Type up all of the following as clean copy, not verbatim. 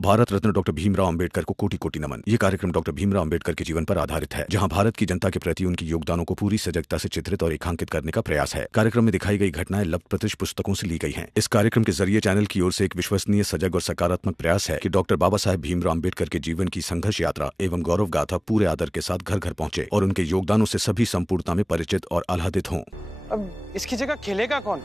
Bharat Ratna doctor Bhimrao Ambedkar को कोटि कोटि नमन। ये कार्यक्रम डॉक्टर भीमराव अंबेडकर के जीवन पर आधारित है, जहां भारत की जनता के प्रति उनके योगदानों को पूरी सजगता से चित्रित और रेखांकित करने का प्रयास है। कार्यक्रम में दिखाई गई घटनाएं लब्ध पुस्तकों से ली गई हैं। इस कार्यक्रम के जरिए चैनल की ओर से एक विश्वसनीय, सजग और सकारात्मक प्रयास है कि डॉक्टर बाबा साहेब भीमराव अंबेडकर के जीवन की संघर्ष यात्रा एवं गौरव गाथा पूरे आदर के साथ घर घर पहुंचे और उनके योगदानों से सभी संपूर्णता में परिचित और आह्लादित हों। अब इसकी जगह खेलेगा कौन?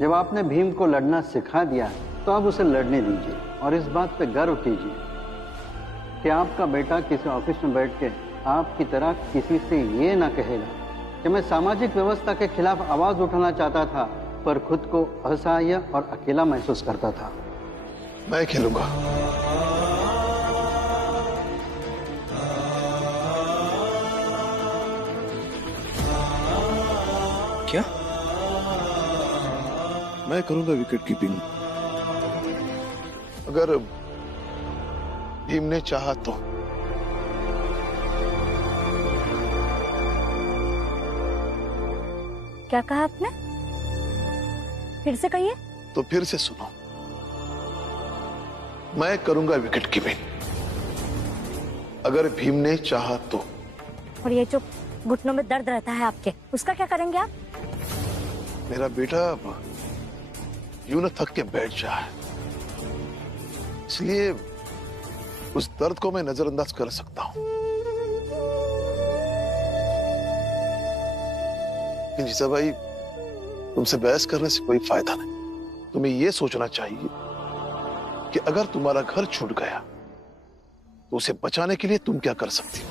जब आपने भीम को लड़ना सिखा दिया तो आप उसे लड़ने दीजिए और इस बात पे गर्व कीजिए कि आपका बेटा किसी ऑफिस में बैठ के आपकी तरह किसी से ये ना कहेगा कि मैं सामाजिक व्यवस्था के खिलाफ आवाज उठाना चाहता था, पर खुद को असहाय और अकेला महसूस करता था। मैं खेलूंगा। क्या? मैं करूंगा विकेट कीपिंग। अगर भीम ने चाहा तो। क्या कहा आपने? फिर से कहिए। तो फिर से सुनो, मैं करूंगा विकेट कीपिंग अगर भीम ने चाहा तो। और ये जो घुटनों में दर्द रहता है आपके, उसका क्या करेंगे आप? मेरा बेटा यूं न थक के बैठ जाए, इसलिए उस दर्द को मैं नजरअंदाज कर सकता हूं। जीजा भाई, तुमसे बहस करने से कोई फायदा नहीं। तुम्हें यह सोचना चाहिए कि अगर तुम्हारा घर छूट गया तो उसे बचाने के लिए तुम क्या कर सकती हो।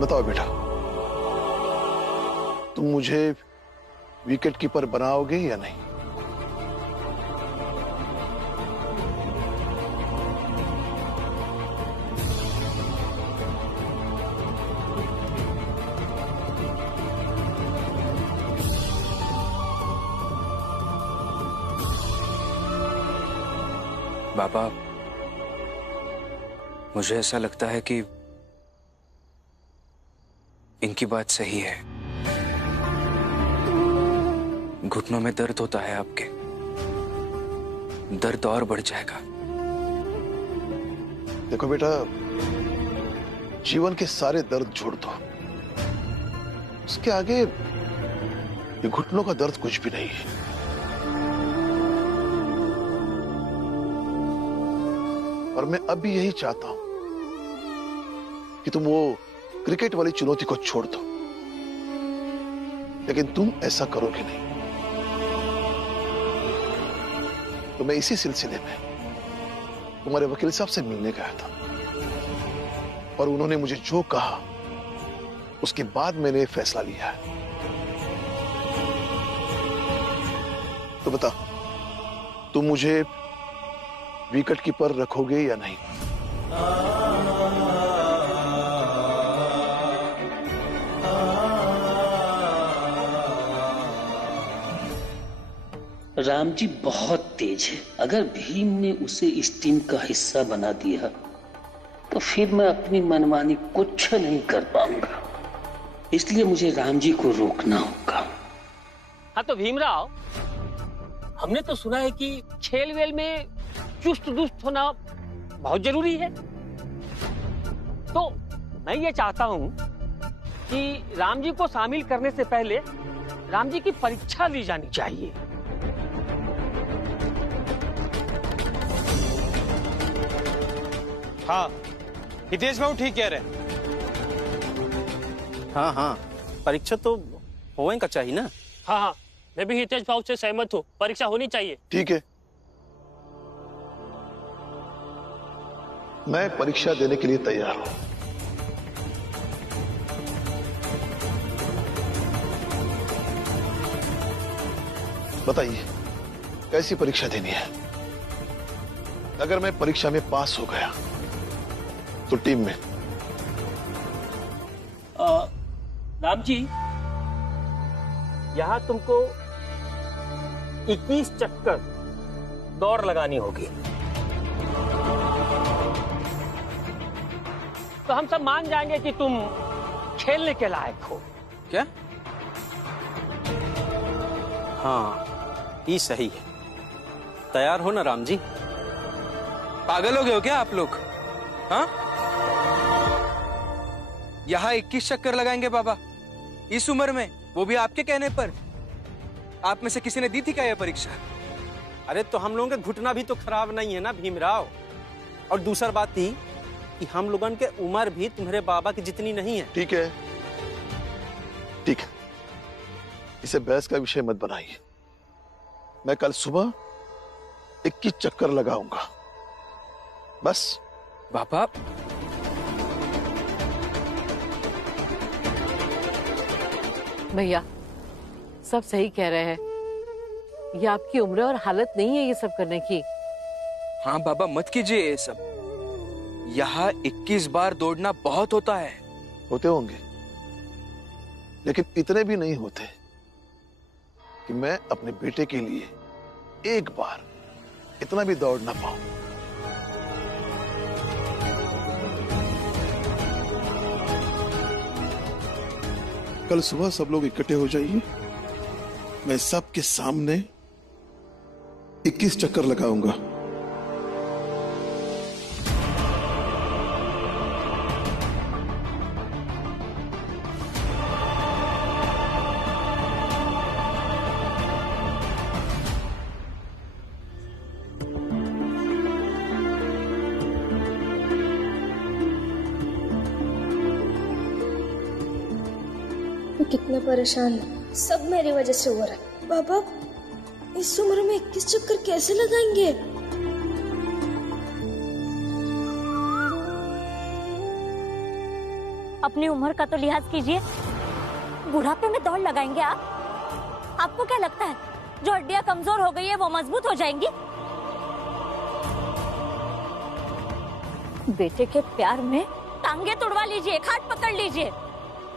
बताओ बेटा, तुम मुझे विकेट कीपर बनाओगे या नहीं? बाबा, मुझे ऐसा लगता है कि इनकी बात सही है। घुटनों में दर्द होता है आपके, दर्द और बढ़ जाएगा। देखो बेटा, जीवन के सारे दर्द छोड़ दो, उसके आगे ये घुटनों का दर्द कुछ भी नहीं है। और मैं अब भी यही चाहता हूं कि तुम वो क्रिकेट वाली चुनौती को छोड़ दो, लेकिन तुम ऐसा करोगे नहीं। तो मैं इसी सिलसिले में तुम्हारे वकील साहब से मिलने गया था और उन्होंने मुझे जो कहा उसके बाद मैंने फैसला लिया है। तो बता, तुम मुझे विकेट कीपर रखोगे या नहीं? राम जी बहुत तेज है। अगर भीम ने उसे इस टीम का हिस्सा बना दिया तो फिर मैं अपनी मनमानी कुछ नहीं कर पाऊंगा, इसलिए मुझे राम जी को रोकना होगा। हाँ तो भीमराव, हमने तो सुना है कि खेल वेल में चुस्त दुस्त होना बहुत जरूरी है। तो मैं ये चाहता हूं कि राम जी को शामिल करने से पहले राम जी की परीक्षा ली जानी चाहिए। हाँ, हितेश बाबू ठीक कह रहे हैं। हाँ हाँ, परीक्षा तो होने का चाहिए ना। हाँ हाँ, मैं भी हितेश बाबू से सहमत हूँ, परीक्षा होनी चाहिए। ठीक है, मैं परीक्षा देने के लिए तैयार हूं। बताइए, कैसी परीक्षा देनी है? अगर मैं परीक्षा में पास हो गया तो टीम में। राम जी, यहाँ तुमको 21 चक्कर दौड़ लगानी होगी। तो हम सब मान जाएंगे कि तुम खेलने के लायक हो। क्या? हाँ, ये सही है। तैयार हो ना राम जी? पागल हो गए हो क्या आप लोग? हाँ, यहाँ 21 चक्कर लगाएंगे बाबा इस उम्र में, वो भी आपके कहने पर? आप में से किसी ने दी थी क्या यह परीक्षा? अरे तो हम लोगों का घुटना भी तो खराब नहीं है ना भीमराव। और दूसरा बात थी कि हम लोगों के उम्र भी तुम्हारे बाबा की जितनी नहीं है। ठीक है, ठीक है, इसे बहस का विषय मत बनाइए। मैं कल सुबह 21 चक्कर लगाऊंगा, बस। बाबा, भैया सब सही कह रहे हैं, ये आपकी उम्र और हालत नहीं है ये सब करने की। हाँ बाबा, मत कीजिए ये सब। यहाँ 21 बार दौड़ना बहुत होता है। होते होंगे, लेकिन इतने भी नहीं होते कि मैं अपने बेटे के लिए एक बार इतना भी दौड़ ना पाऊं। कल सुबह सब लोग इकट्ठे हो जाइए, मैं सबके सामने 21 चक्कर लगाऊंगा। कितना परेशान है, सब मेरी वजह से हो रहा है। बाबा इस उम्र में 21 चक्कर कैसे लगाएंगे? अपनी उम्र का तो लिहाज कीजिए, बुढ़ापे में दौड़ लगाएंगे आप? आपको क्या लगता है जो हड्डियां कमजोर हो गई है वो मजबूत हो जाएंगी? बेटे के प्यार में टांगे तुड़वा लीजिए, खाट पकड़ लीजिए,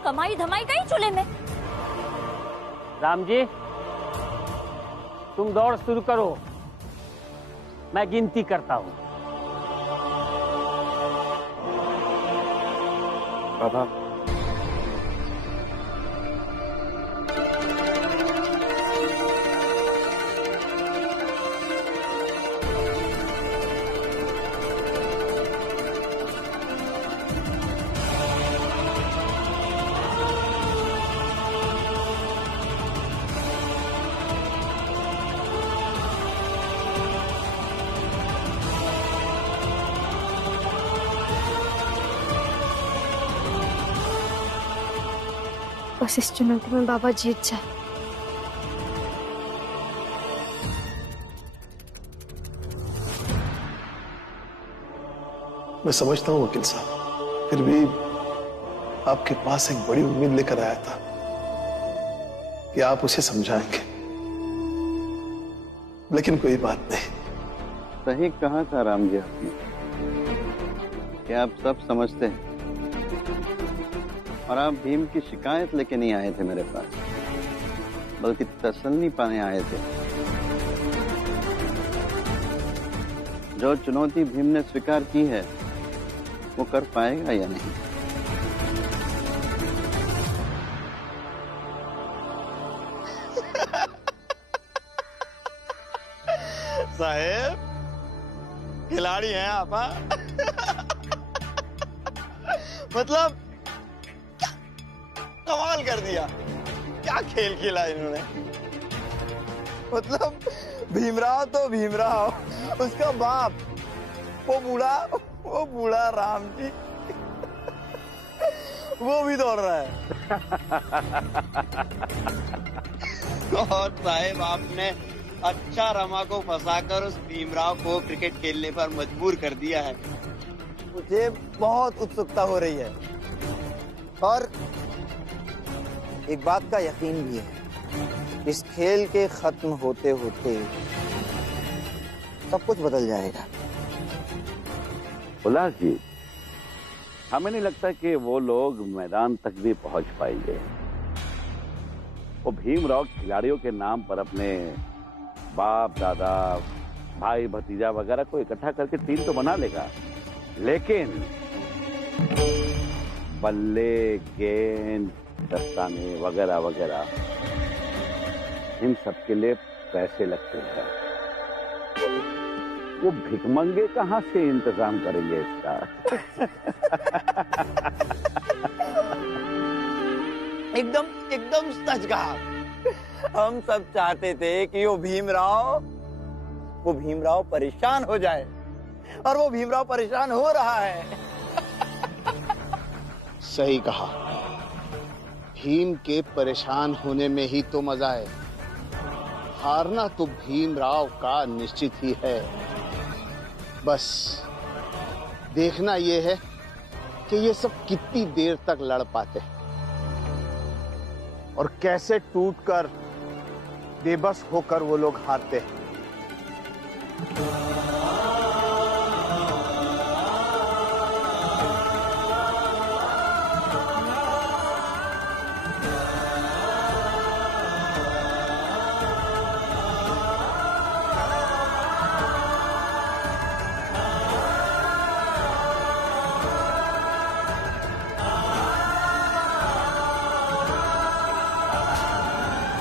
कमाई धमाई गई चूल्हे में। राम जी, तुम दौड़ शुरू करो, मैं गिनती करता हूँ। बाबा, बस इस चुनौती में बाबा जीत जाए। मैं समझता हूं वकील साहब, फिर भी आपके पास एक बड़ी उम्मीद लेकर आया था कि आप उसे समझाएंगे, लेकिन कोई बात नहीं। सही कहा था राम जी आपने कि आप सब समझते हैं, और आप भीम की शिकायत लेके नहीं आए थे मेरे पास, बल्कि तसल्ली पाने आए थे। जो चुनौती भीम ने स्वीकार की है वो कर पाएगा या नहीं? साहेब खिलाड़ी हैं आप, हाँ? मतलब कमाल कर दिया, क्या खेल खेला इन्होंने। मतलब भीमराव तो भीमराव, उसका बाप वो बूढ़ा राम जी वो भी दौड़ रहा है। और साहेब आपने अच्छा रमा को फंसाकर उस भीमराव को क्रिकेट खेलने पर मजबूर कर दिया है। मुझे बहुत उत्सुकता हो रही है, और एक बात का यकीन भी है, इस खेल के खत्म होते होते सब कुछ बदल जाएगा। उल्लास जी, हमें नहीं लगता कि वो लोग मैदान तक भी पहुंच पाएंगे। वो भीमराव खिलाड़ियों के नाम पर अपने बाप दादा भाई भतीजा वगैरह को इकट्ठा करके टीम तो बना लेगा, लेकिन बल्ले, गेंद, दस्ताने वगैरह वगैरह, इन सब के लिए पैसे लगते हैं। वो भिखमंगे कहाँ से इंतजाम करेंगे इसका? एकदम एकदम सच कहा। हम सब चाहते थे कि वो भीमराव परेशान हो जाए, और वो भीमराव परेशान हो रहा है। सही कहा। भीम के परेशान होने में ही तो मजा है। हारना तो भीमराव का निश्चित ही है। बस देखना ये है कि ये सब कितनी देर तक लड़ पाते हैं और कैसे टूटकर, बेबस होकर वो लोग हारते हैं।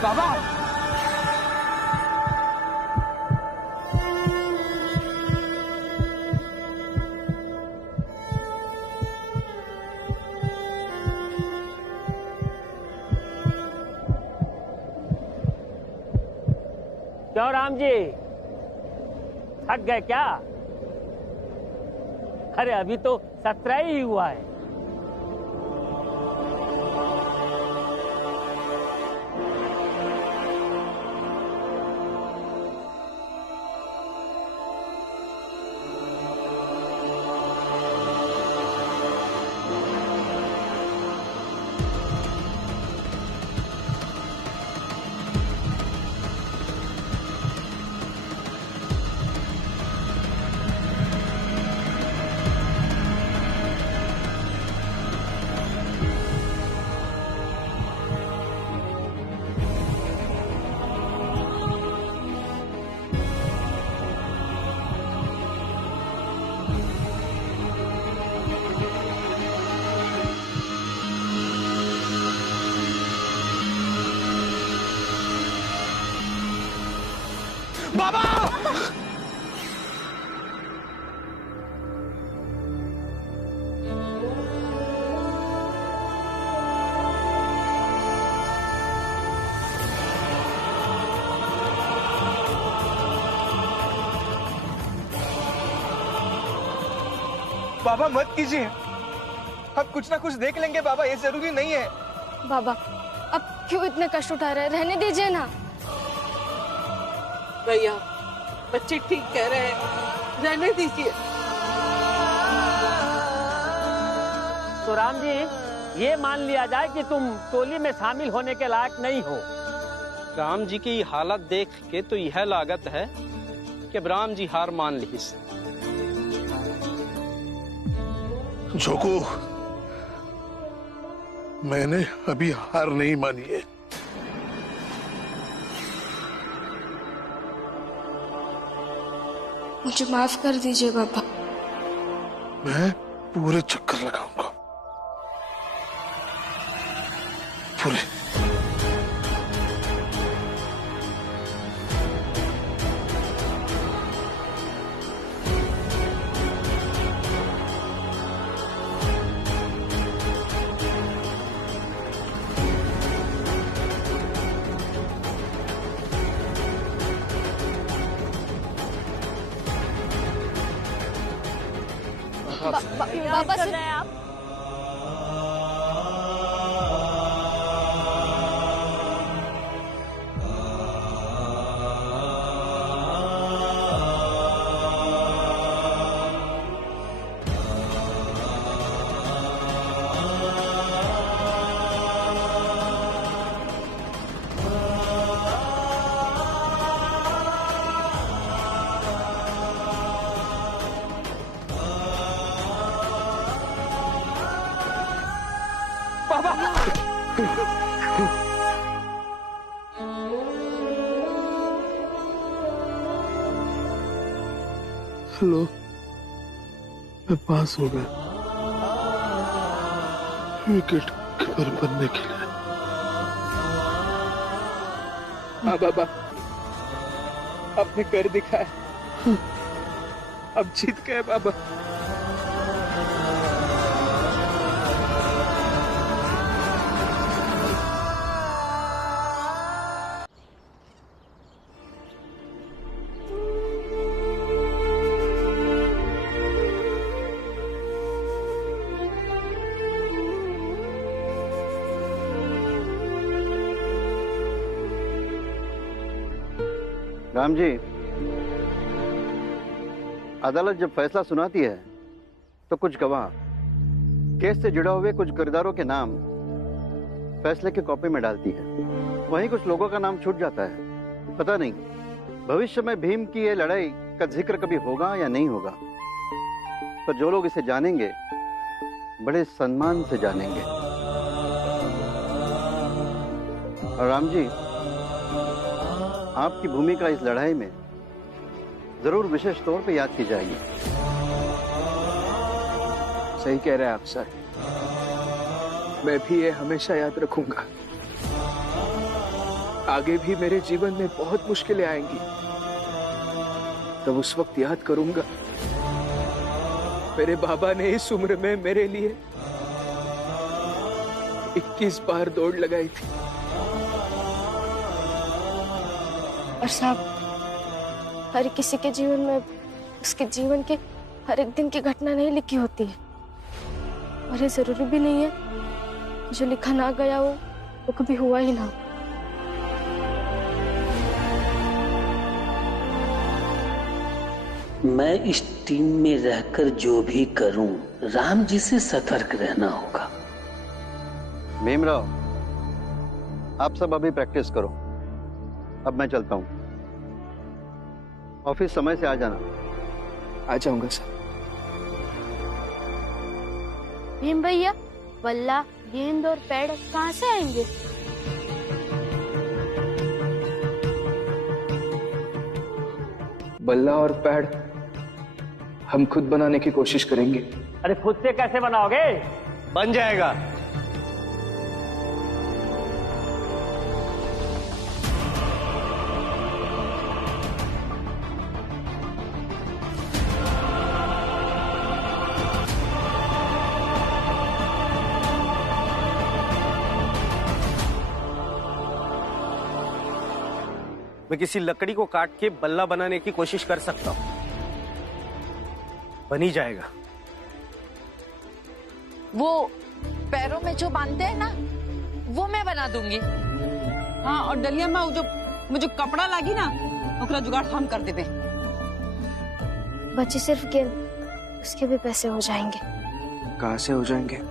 बाबा, क्यों राम जी, थक गए क्या? अरे अभी तो 17 ही हुआ है। बाबा! बाबा मत कीजिए, हम कुछ ना कुछ देख लेंगे बाबा, ये जरूरी नहीं है। बाबा अब क्यों इतने कष्ट उठा रहे हैं, रहने दीजिए ना। भैया बच्चे ठीक कह रहे हैं, रहने दीजिए। तो राम जी, ये मान लिया जाए कि तुम टोली में शामिल होने के लायक नहीं हो। राम जी की हालत देख के तो यह लागत है कि राम जी हार मान ली। जोको, मैंने अभी हार नहीं मानी है। मुझे माफ कर दीजिए बाबा। मैं पूरे चक्कर लगाऊंगा, पूरे। बाबा से आप लो, मैं पास हो गया। क्रिकेट खिलाड़ी बनने के लिए। हाँ बाबा, आपने कर दिखाया। अब जीत गए बाबा। राम जी, अदालत जब फैसला सुनाती है तो कुछ गवाह केस से जुड़े हुए कुछ किरदारों के नाम फैसले की कॉपी में डालती है। वहीं कुछ लोगों का नाम छूट जाता है। पता नहीं भविष्य में भीम की ये लड़ाई का जिक्र कभी होगा या नहीं होगा, पर जो लोग इसे जानेंगे बड़े सम्मान से जानेंगे। और राम जी, आपकी भूमिका इस लड़ाई में जरूर विशेष तौर पे याद की जाएगी। सही कह रहे हैं आप सर, मैं भी ये हमेशा याद रखूंगा। आगे भी मेरे जीवन में बहुत मुश्किलें आएंगी, तब उस वक्त याद करूंगा मेरे बाबा ने इस उम्र में मेरे लिए 21 बार दौड़ लगाई थी। और साहब, हर किसी के जीवन में उसके जीवन के हर एक दिन की घटना नहीं लिखी होती है, और ये जरूरी भी नहीं है जो लिखा ना गया हो वो कभी हुआ ही ना हो। मैं इस टीम में रहकर जो भी करूं, राम जी से सतर्क रहना होगा। भीमराव, आप सब अभी प्रैक्टिस करो, अब मैं चलता हूं। ऑफिस समय से आ जाना। आ जाऊंगा सर। भीम भैया, बल्ला, गेंद और पैड कहाँ से आएंगे? बल्ला और पैड हम खुद बनाने की कोशिश करेंगे। अरे खुद से कैसे बनाओगे? बन जाएगा। मैं किसी लकड़ी को काट के बल्ला बनाने की कोशिश कर सकता हूं, बन ही जाएगा। वो पैरों में जो बांधते हैं ना, वो मैं बना दूंगी। हाँ, और डलिया में जो कपड़ा लागी ना, ओकरा जुगाड़ हम कर देबे। बच्चे सिर्फ गेंद, उसके भी पैसे हो जाएंगे। कहाँ से हो जाएंगे?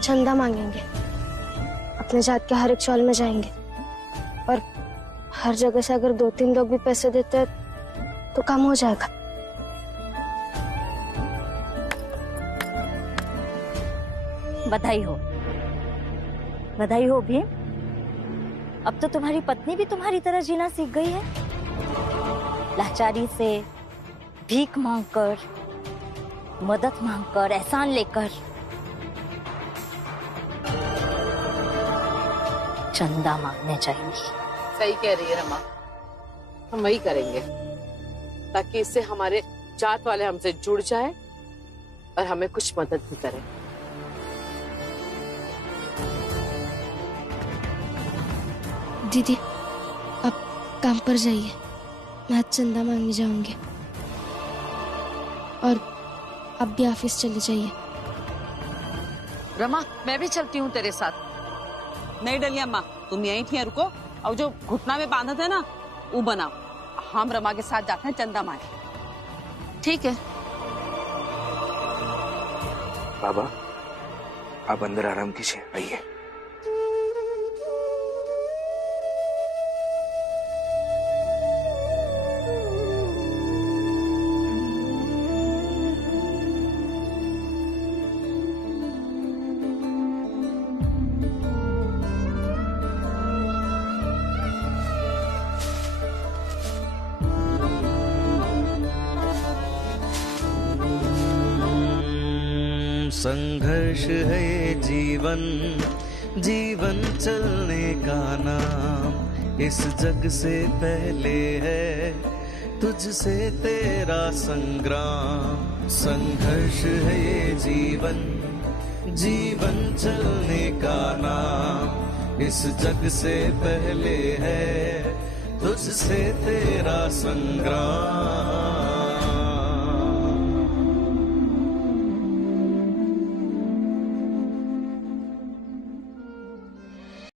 चंदा मांगेंगे, अपने जात के हर एक चौल में जाएंगे, और हर जगह से अगर 2-3 लोग भी पैसे देते हैं तो काम हो जाएगा। बधाई हो, बधाई हो भीम। अब तो तुम्हारी पत्नी भी तुम्हारी तरह जीना सीख गई है। लाचारी से, भीख मांगकर, मदद मांगकर, एहसान लेकर, चंदा मांगने चाहिए। सही कह रही है रमा, हम वही करेंगे ताकि इससे हमारे जात वाले हमसे जुड़ जाए और हमें कुछ मदद भी करें। दीदी, आप काम पर जाइए, मैं आज चंदा मांगने जाऊंगी, और आप भी ऑफिस चले जाइए। रमा, मैं भी चलती हूँ तेरे साथ। नहीं डलिया माँ, तुम यहीं थी, रुको, और जो घुटना में बांधा थे ना, वो बनाओ। हम रमा के साथ जाते हैं चंदा मांगे। ठीक है। बाबा, आप अंदर आराम कीजिए, आइए। संघर्ष है ये जीवन, जीवन चलने का नाम। इस जग से पहले है तुझसे तेरा संग्राम। संघर्ष है ये जीवन, जीवन चलने का नाम। इस जग से पहले है तुझसे तेरा संग्राम।